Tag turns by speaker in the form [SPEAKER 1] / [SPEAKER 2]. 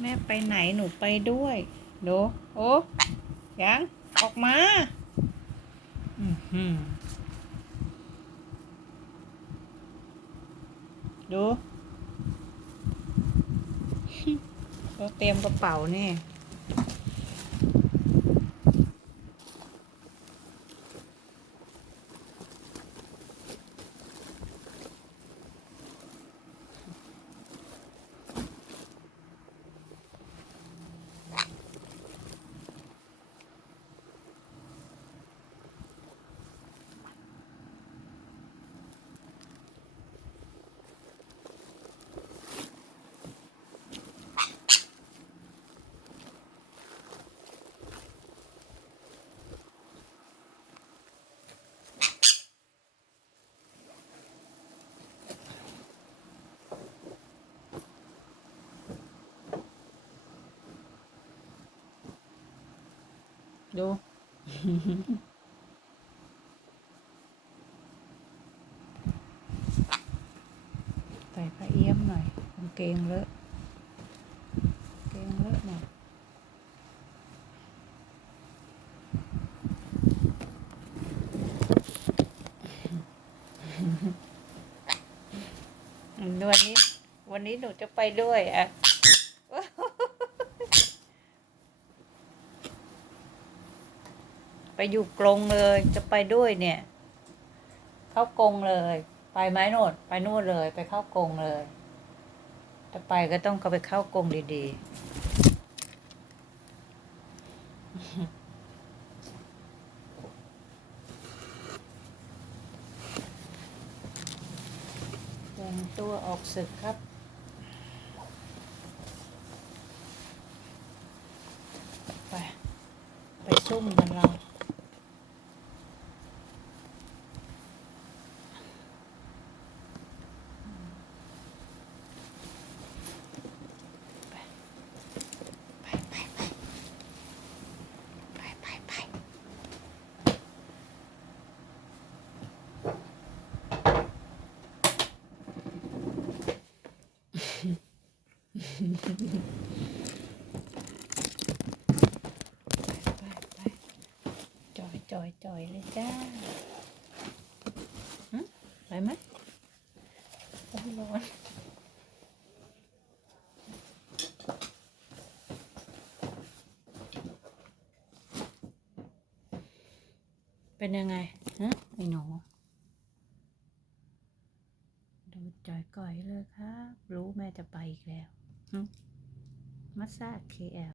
[SPEAKER 1] แม่ไปไหนหนูไปด้วยดูโอ้ยัง ออกมาอื้อหือดู เราเตรียมกระเป๋านี่ ดู ใส่ผ้าเอี้ยมหน่อยกางเกงเลอะเกงเลอะหน่อยวันนี้ วันนี้หนูจะไปด้วยอะ ไป อยู่กรงเลย จะไปด้วยเนี่ย เข้ากรงเลย ไปไหมโนดไปนู่นเลย ไปเข้ากรงเลยจะไปก็ต้องเข้าไปเข้ากรงดีๆแต่งตัวออกศึกครับ ไป ไปซุ่มกันเรา จอยจอยจอยเลยจ้าไปไหมอ้ยร้อนเป็นยังไงฮะไอ้หนูดูจอยก่อยเลยครับ รู้แม่จะไปอีกแล้ว Hmm? Masaki, eh.